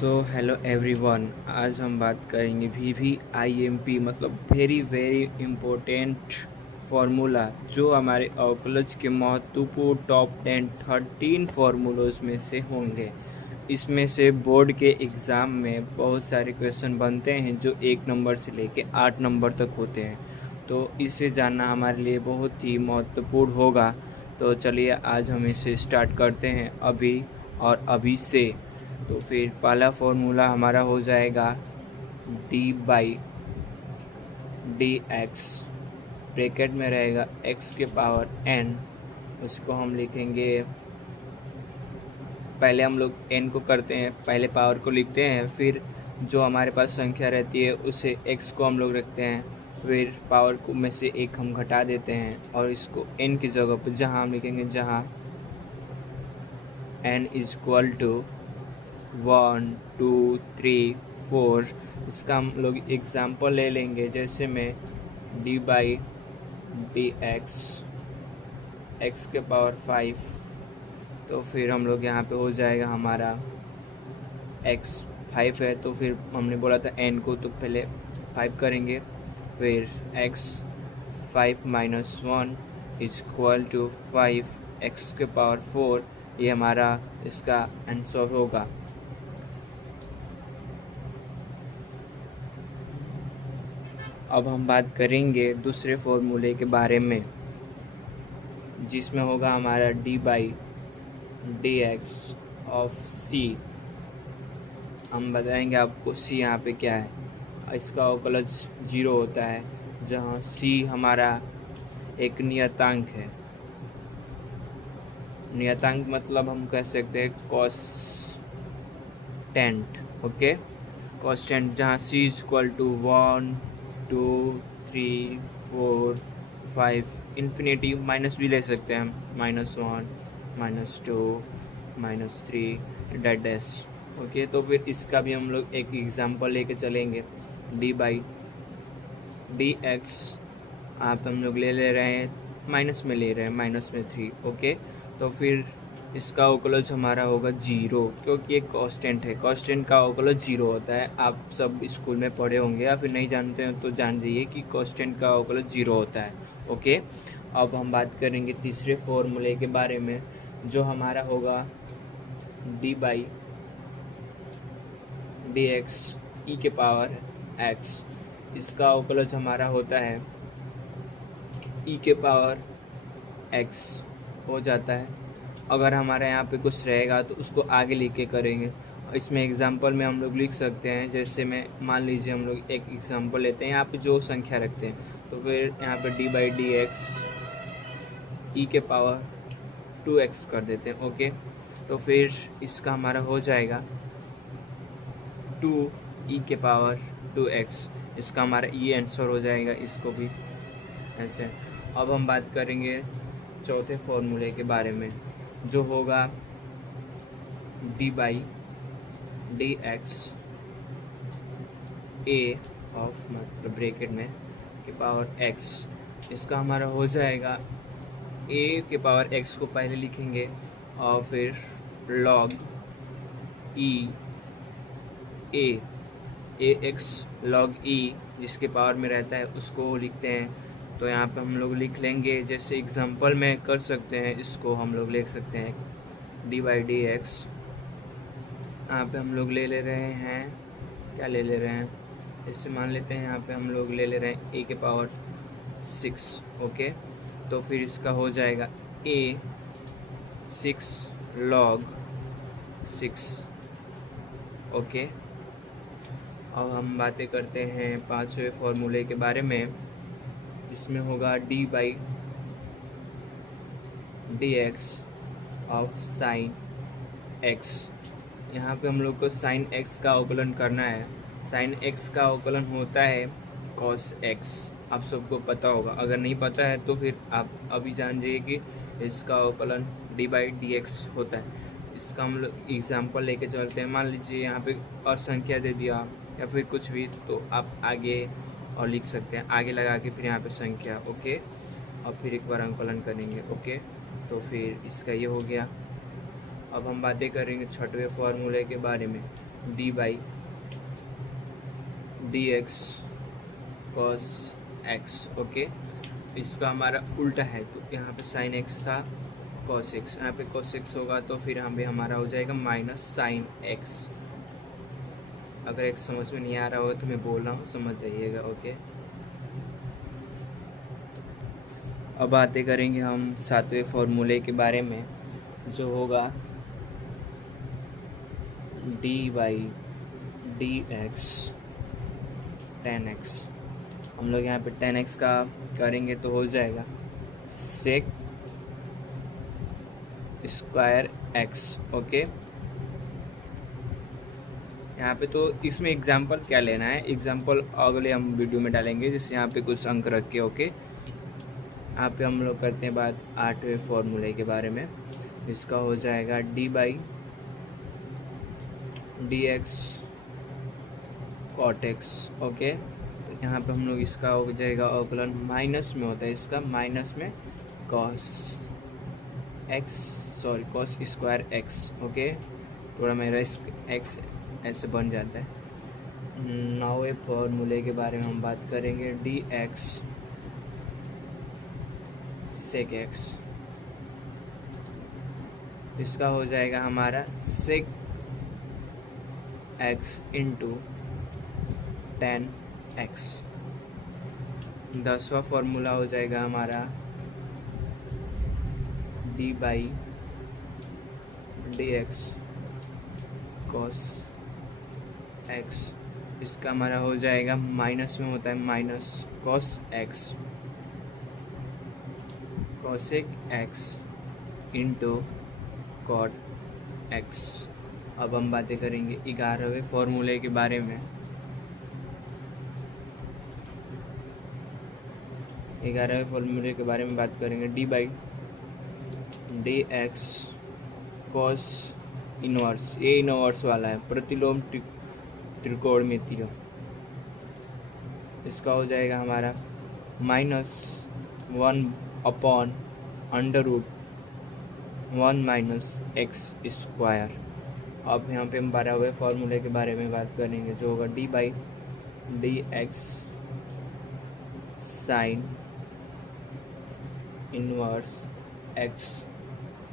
Hello everyone. आज हम बात करेंगे VVIMP मतलब वेरी वेरी इम्पोर्टेंट फार्मूला, जो हमारे अवकलज के महत्वपूर्ण टॉप 13 फार्मूलोज में से होंगे। इसमें से बोर्ड के एग्ज़ाम में बहुत सारे क्वेश्चन बनते हैं जो 1 नंबर से लेके 8 नंबर तक होते हैं, तो इसे जानना हमारे लिए बहुत ही महत्वपूर्ण होगा। तो चलिए आज हम इसे स्टार्ट करते हैं अभी और अभी से। तो फिर पहला फॉर्मूला हमारा हो जाएगा d/dx, ब्रैकेट में रहेगा x के पावर n। उसको हम लिखेंगे, पहले हम लोग n को करते हैं, पहले पावर को लिखते हैं, फिर जो हमारे पास संख्या रहती है उसे x को हम लोग रखते हैं, फिर पावर को में से एक हम घटा देते हैं और इसको n की जगह पर जहाँ हम लिखेंगे, जहाँ n इज इक्वल टू 1 2 3 4। इसका हम लोग एग्जाम्पल ले लेंगे, जैसे में d/dx x के पावर 5। तो फिर हम लोग यहाँ पे हो जाएगा हमारा x 5 है, तो फिर हमने बोला था n को, तो पहले 5 करेंगे, फिर x 5 minus 1 is equal to 5 x के पावर 4। ये हमारा इसका आंसर होगा। अब हम बात करेंगे दूसरे फॉर्मूले के बारे में, जिसमें होगा हमारा d/dx ऑफ c। हम बताएंगे आपको c यहाँ पे क्या है। इसका अवकलज 0 होता है, जहाँ c हमारा एक नियतांक है। नियतांक मतलब हम कह सकते हैं कॉन्स्टेंट। ओके, कॉन्स्टेंट, जहाँ c is equal to 1 2 3 4 5, infinity minus भी ले सकते हैं हम, -1 -2 -3 डैश। ओके, तो फिर इसका भी हम लोग एक एग्जांपल लेके चलेंगे। d/dx आप हम लोग ले रहे हैं, माइनस में ले रहे हैं, -3। ओके, तो फिर इसका अवकलज हमारा होगा 0, क्योंकि एक कांस्टेंट है। कांस्टेंट का अवकलज 0 होता है। आप सब स्कूल में पढ़े होंगे, या फिर नहीं जानते हैं तो जान जाइए कि कांस्टेंट का अवकलज 0 होता है। ओके, अब हम बात करेंगे तीसरे फॉर्मूले के बारे में, जो हमारा होगा d/dx e के पावर x। इसका अवकलज हमारा होता है e के पावर x हो जाता है। अगर हमारे यहाँ पे कुछ रहेगा तो उसको आगे लिख के करेंगे। इसमें एग्जांपल में हम लोग लिख सकते हैं, जैसे में मान लीजिए हम लोग एक एग्जांपल लेते हैं, यहाँ पे जो संख्या रखते हैं, तो फिर यहाँ पे d/dx e के पावर 2x कर देते हैं। ओके, तो फिर इसका हमारा हो जाएगा 2e के पावर 2x। इसका हमारा ये आंसर हो जाएगा, इसको भी ऐसे। अब हम बात करेंगे चौथे फॉर्मूले के बारे में, जो होगा d/dx a ऑफ मतलब ब्रैकेट में के पावर x। इसका हमारा हो जाएगा a के पावर x को पहले लिखेंगे और फिर log e ax log e जिसके पावर में रहता है उसको लिखते हैं। तो यहाँ पे हम लोग लिख लेंगे, जैसे एग्जांपल में कर सकते हैं, इसको हम लोग लिख सकते हैं d/dx। यहाँ पे हम लोग ले रहे हैं, क्या ले रहे हैं, इससे मान लेते हैं यहाँ पे हम लोग ले रहे हैं a के पावर 6। ओके, तो फिर इसका हो जाएगा a 6 log 6। ओके, अब हम बातें करते हैं पांचवें फॉर्मूले के बारे में। इसमें होगा d/dx ऑफ साइन x। यहाँ पे हम लोग को साइन x का अवकलन करना है। साइन x का अवकलन होता है cos x। आप सबको पता होगा, अगर नहीं पता है तो फिर आप अभी जान जाइए कि इसका अवकलन d/dx होता है। इसका हम लोग एग्जाम्पल लेके चलते हैं। मान लीजिए यहाँ पे और संख्या दे दिया या फिर कुछ भी, तो आप आगे और लिख सकते हैं, आगे लगा के फिर यहाँ पे संख्या। ओके, और फिर एक बार अंकलन करेंगे। ओके, तो फिर इसका ये हो गया। अब हम बातें करेंगे छठवें फार्मूले के बारे में, D by d x cos x. Okay, इसका हमारा उल्टा है, तो यहाँ पे साइन एक्स था, कॉस एक्स, यहाँ पे कॉस एक्स होगा तो फिर यहाँ पे हमारा हो जाएगा माइनस साइन एक्स। अगर एक समझ में नहीं आ रहा होगा तो मैं बोल रहा हूँ, समझ जाइएगा। ओके, अब बातें करेंगे हम सातवें फॉर्मूले के बारे में, जो होगा D by d x ten x. हम लोग यहाँ पे टेन एक्स का करेंगे तो हो जाएगा सेक स्क्वायर एक्स। ओके, यहाँ पे तो इसमें एग्जाम्पल क्या लेना है, एग्जाम्पल अगले हम वीडियो में डालेंगे, जैसे यहाँ पे कुछ अंक रख के। ओके, यहाँ पे हम लोग करते हैं बात आठवें फॉर्मूले के बारे में। इसका हो जाएगा d by d x cot x. Okay, तो यहाँ पे हम लोग इसका हो जाएगा अवकलन माइनस में होता है, इसका माइनस में cos x, sorry cos square x. Okay, थोड़ा मेरा एक्स ऐसे बन जाता है। नौवें फॉर्मूले के बारे में हम बात करेंगे, डी एक्स सेक एक्स। इसका हो जाएगा हमारा sec x into ten x. 10वां फॉर्मूला हो जाएगा हमारा d by d x cos x. इसका हमारा हो जाएगा माइनस में होता है minus cos x, cosec x into cot x. अब हम बातें करेंगे 11वें फॉर्मूले के बारे में। 11वें फॉर्मूले के बारे में बात करेंगे, D by d x cos inverse, ये इनवर्स वाला है, प्रतिलोम त्रिकोणमितीय। इसका हो जाएगा हमारा -1/√1 माइनस एक्स स्क्वायर। अब यहाँ पे हम 12वें फॉर्मूले के बारे में बात करेंगे, जो होगा D by d x sine inverse x.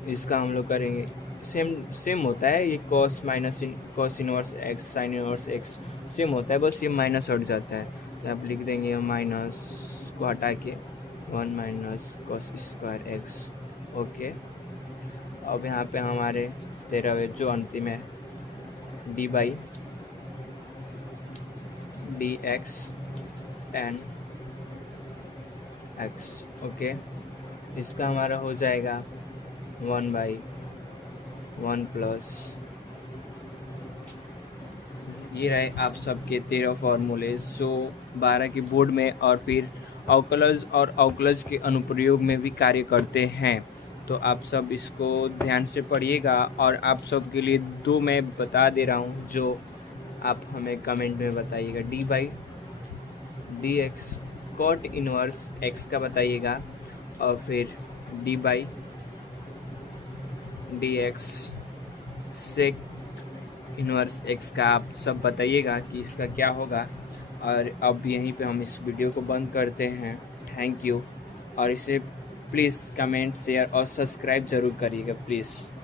इसका हम लोग करेंगे सेम होता है, ये cos minus cos inverse x sine inverse x same होता है, बस ये माइनस हट जाता है। तो आप लिख देंगे माइनस को हटा के 1 minus cos square x. Okay, अब यहाँ पे हमारे 13वें जो अंतिम है, D by d x ten x. Okay, इसका हमारा हो जाएगा 1/1 प्लस, ये रहे आप सबके 13 फार्मूले जो 12 की बोर्ड में और फिर अवकलज और अवकलज के अनुप्रयोग में भी कार्य करते हैं। तो आप सब इसको ध्यान से पढ़िएगा, और आप सब के लिए 2 मैं बता दे रहा हूँ, जो आप हमें कमेंट में बताइएगा। D by d x cot inverse x का बताइएगा, और फिर d by d x sec inverse x का आप सब बताइएगा कि इसका क्या होगा। और अब यहीं पे हम इस वीडियो को बंद करते हैं। थैंक यू, और इसे प्लीज़ कमेंट शेयर और सब्सक्राइब ज़रूर करिएगा प्लीज़।